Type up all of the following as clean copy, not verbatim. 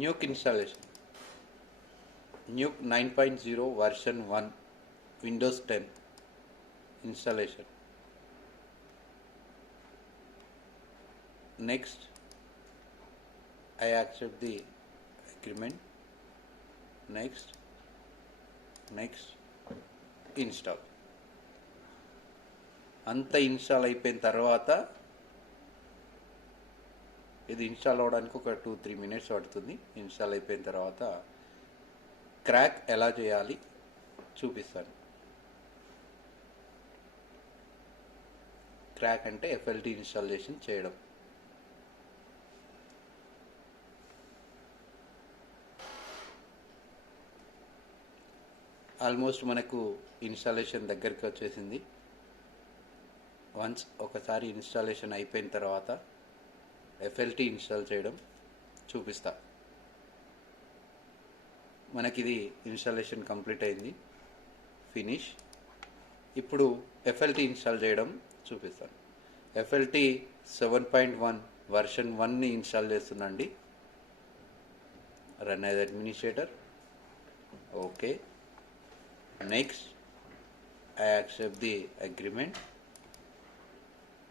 Nuke installation. Nuke 9.0 version 1 Windows 10 installation. Next, I accept the agreement. Next, install. అంత install అయిపోయిన తర్వాత ఇది install అవ్వడానికి ఒక 2-3 మినిట్స్ పడుతుంది. ఇన్స్టాల్ అయిపోయిన తర్వాత క్రాక్ ఎలా చేయాలి చూపిస్తాను. క్రాక్ అంటే FLT ఇన్స్టాలేషన్ చేయడం. ఆల్మోస్ట్ మనకు ఇన్స్టాలేషన్ దగ్గరికి వచ్చేసింది. వన్స్ ఒకసారి ఇన్స్టాలేషన్ అయిపోయిన తర్వాత FLT ఇన్స్టాల్ చేయడం చూపిస్తా. మనకిది ఇన్స్టాలేషన్ కంప్లీట్ అయింది, ఫినిష్. ఇప్పుడు FLT ఇన్స్టాల్ చేయడం చూపిస్తాను. FLT 7.1 వర్షన్ 1ని ఇన్స్టాల్ చేస్తుందండి. Run as administrator. Okay. Next, I accept the agreement.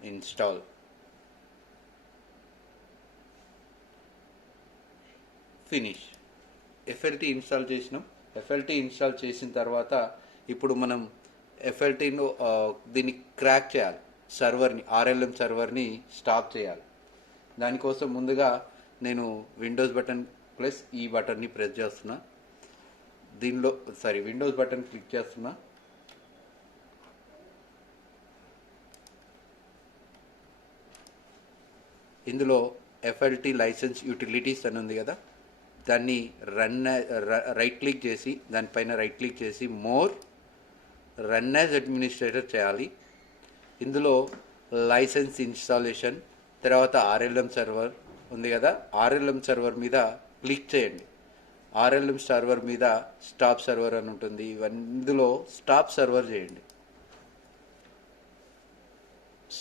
Install. Finish. FLT install చేసినాం. FLT ఇన్స్టాల్ చేసిన తర్వాత ఇప్పుడు మనం FLTను దీన్ని క్రాక్ చేయాలి. సర్వర్ని, RLM సర్వర్ని స్టాప్ చేయాలి. దానికోసం ముందుగా నేను విండోస్ బటన్ ప్లస్ ఈ బటన్ని ప్రెస్ చేస్తున్నా. విండోస్ బటన్ క్లిక్ చేస్తున్నా. ఇందులో FLT లైసెన్స్ యూటిలిటీస్ అని ఉంది కదా, దాన్ని రైట్ క్లిక్ చేసి దానిపైన రైట్ క్లిక్ చేసి మోర్ రన్ యాజ్ అడ్మినిస్ట్రేటర్ చేయాలి. ఇందులో లైసెన్స్ ఇన్స్టాలేషన్, తర్వాత RLM సర్వర్ ఉంది కదా, RLM సర్వర్ మీద క్లిక్ చేయండి. RLM సర్వర్ మీద స్టాప్ సర్వర్ అని ఉంటుంది. ఇందులో స్టాప్ సర్వర్ చేయండి.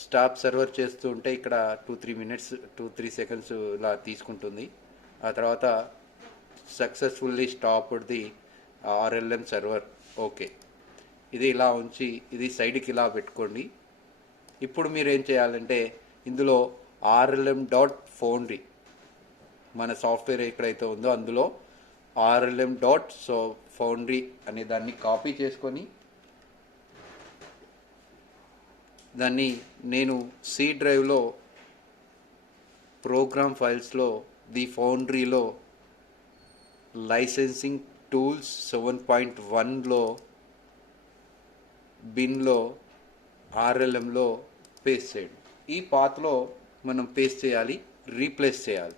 స్టాప్ సర్వర్ చేస్తూ ఉంటే ఇక్కడ 2-3 మినిట్స్ 2-3 సెకండ్స్ ఇలా తీసుకుంటుంది. ఆ తర్వాత successfully stopped the RLM server. Okay. ఇది ఇలా ఉంచి ఇది సైడ్కి ఇలా పెట్టుకోండి. ఇప్పుడు మీరు ఏం చేయాలంటే ఇందులో RLM.foundry మన సాఫ్ట్వేర్ ఎక్కడైతే ఉందో అందులో RLM.foundry అనే దాన్ని కాపీ చేసుకొని దాన్ని నేను C డ్రైవ్లో ప్రోగ్రామ్ ఫైల్స్లో ది ఫౌండ్రీలో లైసెన్సింగ్ టూల్స్ 7.1లో బిన్లో RLMలో పేస్ట్ చేయండి. ఈ పాత్లో మనం పేస్ట్ చేయాలి, రీప్లేస్ చేయాలి.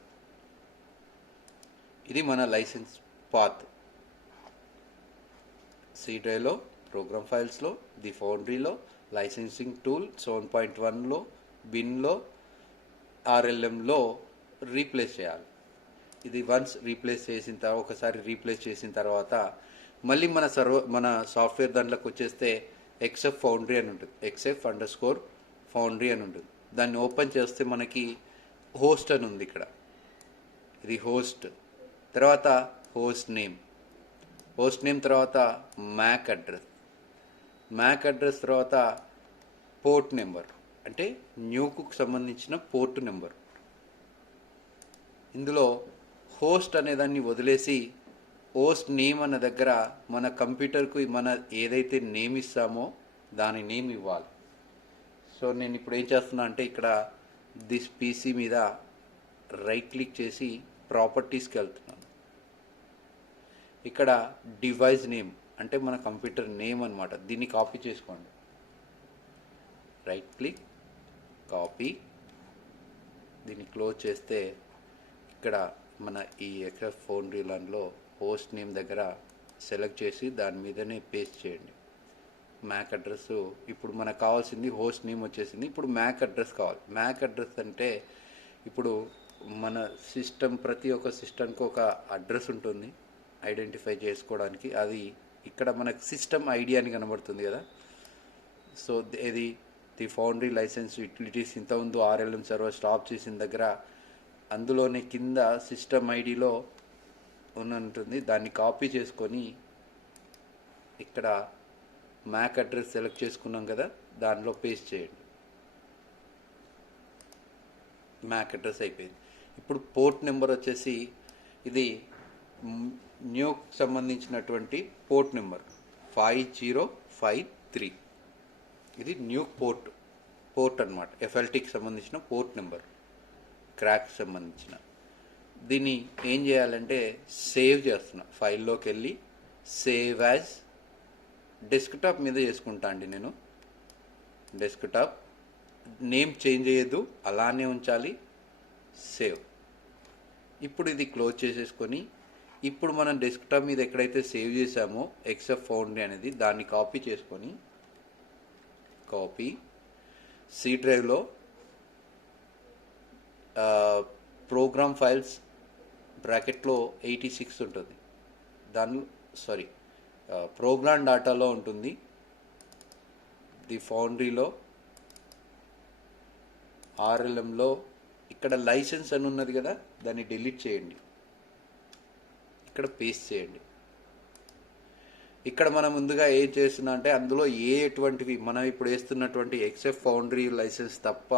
ఇది మన లైసెన్స్ పాత్. C డ్రైవ్లో ప్రోగ్రామ్ ఫైల్స్లో ది ఫౌండ్రీలో లైసెన్సింగ్ టూల్ 7.1లో బిన్లో RLMలో రీప్లేస్ చేయాలి. ఇది వన్స్ రీప్లేస్ చేసిన తర్వాత ఒకసారి రీప్లేస్ చేసిన తర్వాత మళ్ళీ మన సాఫ్ట్వేర్ దాంట్లోకి వచ్చేస్తే XF ఫౌండ్రీ అని ఉంటుంది. XF_foundry అని ఉంటుంది. దాన్ని ఓపెన్ చేస్తే మనకి హోస్ట్ అని ఉంది. ఇక్కడ ఇది హోస్ట్. తర్వాత హోస్ట్ నేమ్ తర్వాత మ్యాక్ అడ్రస్ తర్వాత పోర్ట్ నెంబర్, అంటే న్యూకు సంబంధించిన పోర్ట్ నెంబర్. ఇందులో హోస్ట్ అనేదాన్ని వదిలేసి హోస్ట్ నేమ్ అన్న దగ్గర మన కంప్యూటర్కు మన ఏదైతే నేమ్ ఇస్తామో దాని నేమ్ ఇవ్వాలి. సో నేను ఇప్పుడు ఏం చేస్తున్నా అంటే ఇక్కడ దిస్ PC మీద రైట్ క్లిక్ చేసి ప్రాపర్టీస్కి వెళ్తున్నాను. ఇక్కడ డివైస్ నేమ్ అంటే మన కంప్యూటర్ నేమ్ అన్నమాట. దీన్ని కాపీ చేసుకోండి. Right click, copy. దీన్ని క్లోజ్ చేస్తే ఇక్కడ మన ఈ XF ఫౌండ్రీ దానిలో హోస్ట్ నేమ్ దగ్గర సెలెక్ట్ చేసి దాని మీదనే పేస్ట్ చేయండి. మ్యాక్ అడ్రస్ ఇప్పుడు మనకు కావాల్సింది హోస్ట్ నేమ్ వచ్చేసింది. ఇప్పుడు మ్యాక్ అడ్రస్ కావాలి. మ్యాక్ అడ్రస్ అంటే ఇప్పుడు మన సిస్టమ్, ప్రతి ఒక్క సిస్టమ్కి ఒక అడ్రస్ ఉంటుంది ఐడెంటిఫై చేసుకోవడానికి. అది ఇక్కడ మనకు సిస్టమ్ ఐడి అని కనబడుతుంది కదా. సో ఇది ది ఫౌండ్రీ లైసెన్స్ యూటిలిటీస్. ఇంతకుముందు RLM సర్వర్ స్టాప్ చేసిన దగ్గర అందులోనే కింద సిస్టమ్ ఐడిలో ఉంటుంది, దాన్ని కాపీ చేసుకొని ఇక్కడ మ్యాక్ అడ్రస్ సెలెక్ట్ చేసుకున్నాం కదా, దానిలో పేస్ట్ చేయండి. మ్యాక్ అడ్రస్ అయిపోయింది. ఇప్పుడు పోర్ట్ నెంబర్ వచ్చేసి ఇది న్యూక్ సంబంధించినటువంటి పోర్ట్ నెంబర్ 5053. ఇది న్యూక్ పోర్ట్ అన్నమాట. ఎఫ్ఎల్టీకి సంబంధించిన పోర్ట్ నెంబర్, క్రాక్ సంబంధించిన. దీన్ని ఏం చేయాలంటే సేవ్ చేస్తున్నా. ఫైల్లోకి వెళ్ళి సేవ్ యాజ్ డెస్క్టాప్ మీద చేసుకుంటా అండి నేను. డెస్క్టాప్ నేమ్ చేంజ్ చేయొద్దు, అలానే ఉంచాలి. సేవ్. ఇప్పుడు ఇది క్లోజ్ చేసేసుకొని ఇప్పుడు మనం డెస్క్టాప్ మీద ఎక్కడైతే సేవ్ చేసామో ఎక్సెప్ ఫౌండరీ అనేది, దాన్ని కాపీ చేసుకొని కాపీ సి డ్రైవ్లో ప్రోగ్రామ్ ఫైల్స్ బ్రాకెట్లో 86 ఉంటుంది. దానిలో ప్రోగ్రామ్ డాటాలో ఉంటుంది. ది ఫౌండరీలో ఆర్ఎల్ఎంలో ఇక్కడ లైసెన్స్ అని ఉన్నది కదా, దాన్ని డిలీట్ చేయండి. ఇక్కడ పేస్ట్ చేయండి. ఇక్కడ మనం ముందుగా ఏం చేస్తున్నా అంటే అందులో ఎటువంటివి మనం ఇప్పుడు వేస్తున్నటువంటి ఎక్సెప్ ఫౌండరీ లైసెన్స్ తప్ప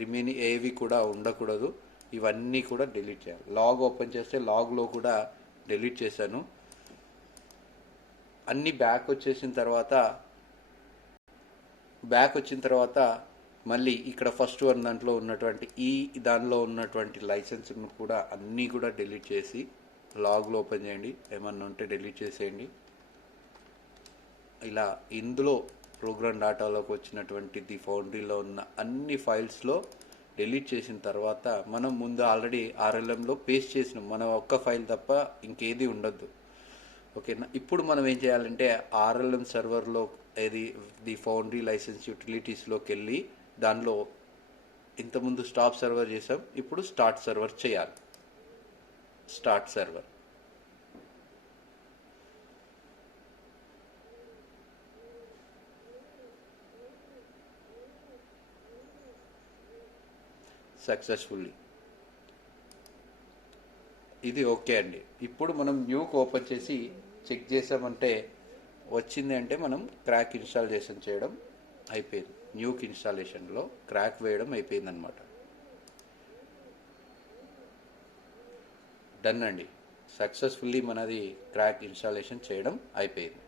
రిమైనింగ్ ఏవి కూడా ఉండకూడదు. ఇవన్నీ కూడా డిలీట్ చేయాలి. లాగ్ ఓపెన్ చేస్తే లాగ్లో కూడా డిలీట్ చేశాను. అన్నీ బ్యాక్ వచ్చిన తర్వాత మళ్ళీ ఇక్కడ ఫస్ట్ వన్ దాంట్లో ఉన్నటువంటి దానిలో ఉన్నటువంటి లైసెన్స్ కూడా అన్నీ కూడా డిలీట్ చేసి లాగ్లో ఓపెన్ చేయండి. ఏమన్నా ఉంటే డిలీట్ చేసేయండి. ఇలా ఇందులో ప్రోగ్రామ్ డాటాలోకి వచ్చినటువంటి ది ఫౌండరీలో ఉన్న అన్ని ఫైల్స్లో డిలీట్ చేసిన తర్వాత మనం ముందు ఆల్రెడీ ఆర్ఎల్ఎంలో పేస్ట్ చేసినాం. మన ఒక్క ఫైల్ తప్ప ఇంకేది ఉండద్దు. ఓకేనా. ఇప్పుడు మనం ఏం చేయాలంటే ఆర్ఎల్ఎం సర్వర్లో ది ఫౌండరీ లైసెన్స్ యూటిలిటీస్లోకి వెళ్ళి దానిలో ఇంతకుముందు స్టాప్ సర్వర్ చేసాం, ఇప్పుడు స్టార్ట్ సర్వర్ చేయాలి. Start server. సక్సెస్ఫుల్లీ. ఇది ఓకే అండి. ఇప్పుడు మనం న్యూక్ ఓపెన్ చేసి చెక్ చేసామంటే వచ్చింది అంటే మనం క్రాక్ ఇన్స్టాలేషన్ చేయడం అయిపోయింది. న్యూక్ ఇన్స్టాలేషన్లో క్రాక్ వేయడం అయిపోయింది అనమాట. డన్ అండి. సక్సెస్ఫుల్లీ మనది క్రాక్ ఇన్స్టాలేషన్ చేయడం అయిపోయింది.